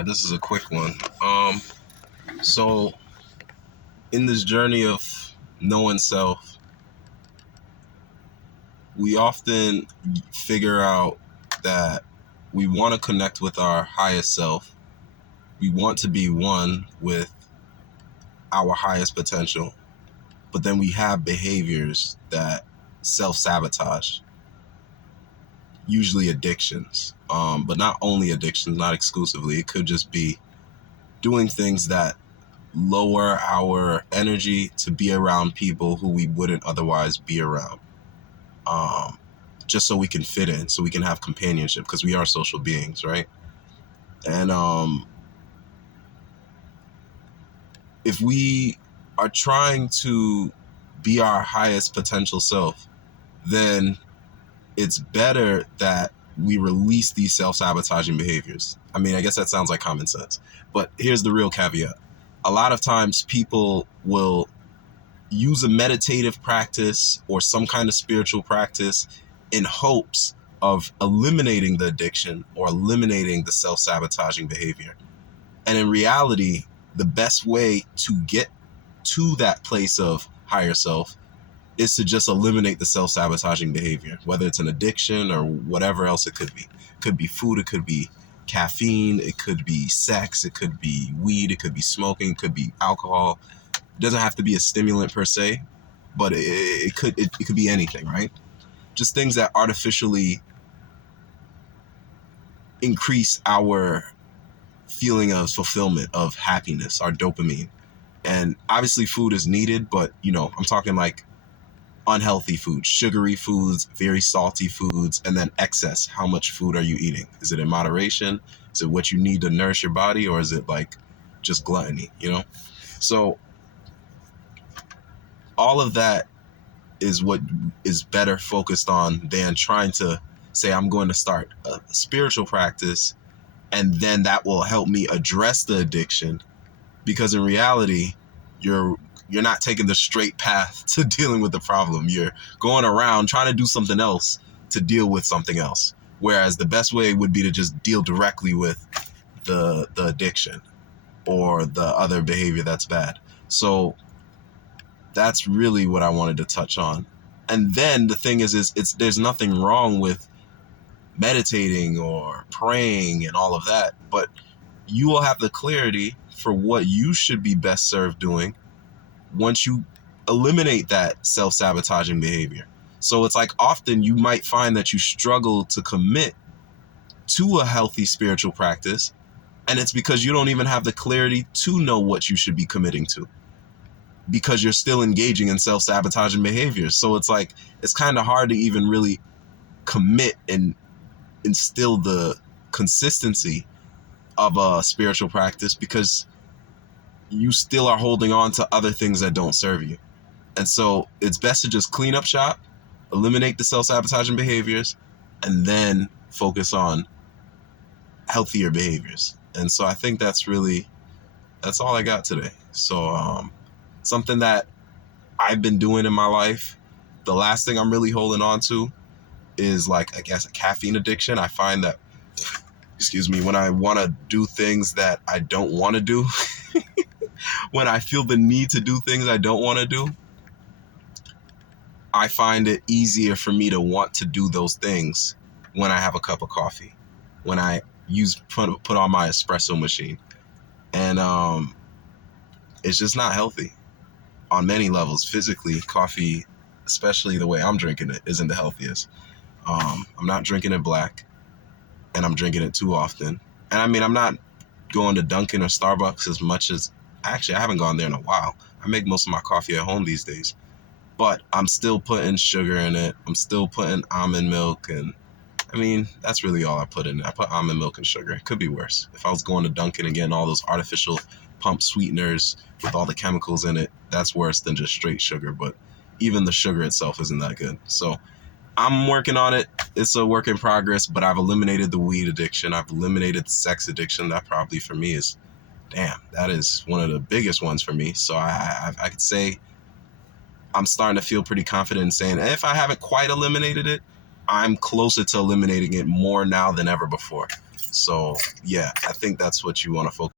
right, this is a quick one. So in this journey of knowing self, we often figure out that we want to connect with our highest self. We want to be one with our highest potential, but then we have behaviors that self-sabotage, usually addictions, but not only addictions, not exclusively. It could just be doing things that lower our energy to be around people who we wouldn't otherwise be around, just so we can fit in, so we can have companionship, because we are social beings, right? And if we are trying to be our highest potential self, then it's better that we release these self-sabotaging behaviors. I mean, I guess that sounds like common sense, but here's the real caveat. A lot of times people will use a meditative practice or some kind of spiritual practice in hopes of eliminating the addiction or eliminating the self-sabotaging behavior. And in reality, the best way to get to that place of higher self is to just eliminate the self-sabotaging behavior, whether it's an addiction or whatever else it could be. It could be food, it could be caffeine, it could be sex, it could be weed, it could be smoking, it could be alcohol. It doesn't have to be a stimulant per se, but it could be anything, right? Just things that artificially increase our feeling of fulfillment, of happiness, our dopamine. And obviously food is needed, but I'm talking like unhealthy foods, sugary foods, very salty foods, and then excess. How much food are you eating? Is it in moderation? Is it what you need to nourish your body, or is it like just gluttony, So all of that is what is better focused on than trying to say, I'm going to start a spiritual practice and then that will help me address the addiction. Because in reality, you're not taking the straight path to dealing with the problem. You're going around trying to do something else to deal with something else. Whereas the best way would be to just deal directly with the addiction or the other behavior that's bad. So that's really what I wanted to touch on. And then the thing is there's nothing wrong with meditating or praying and all of that, but you will have the clarity for what you should be best served doing once you eliminate that self-sabotaging behavior. So it's like often you might find that you struggle to commit to a healthy spiritual practice, and it's because you don't even have the clarity to know what you should be committing to, because you're still engaging in self-sabotaging behaviors. So it's like, it's kind of hard to even really commit and instill the consistency of a spiritual practice, because you still are holding on to other things that don't serve you. And so it's best to just clean up shop, eliminate the self-sabotaging behaviors, and then focus on healthier behaviors. And so I think that's all I got today. So something that I've been doing in my life, the last thing I'm really holding on to is, like, I guess, a caffeine addiction. I find that, when I want to do things that I don't want to do, when I feel the need to do things I don't want to do, I find it easier for me to want to do those things when I have a cup of coffee, when I put on my espresso machine. And it's just not healthy on many levels. Physically, coffee, especially the way I'm drinking it, isn't the healthiest. I'm not drinking it black, and I'm drinking it too often. And I mean, I'm not going to Dunkin' or Starbucks as much as, actually, I haven't gone there in a while. I make most of my coffee at home these days, but I'm still putting sugar in it. I'm still putting almond milk, and I mean, that's really all I put in it. I put almond milk and sugar. It could be worse. If I was going to Dunkin' and getting all those artificial pump sweeteners with all the chemicals in it, that's worse than just straight sugar. But even the sugar itself isn't that good. So I'm working on it. It's a work in progress, but I've eliminated the weed addiction. I've eliminated the sex addiction. That probably for me is, that is one of the biggest ones for me. So I could say I'm starting to feel pretty confident in saying, if I haven't quite eliminated it, I'm closer to eliminating it more now than ever before. So yeah, I think that's what you want to focus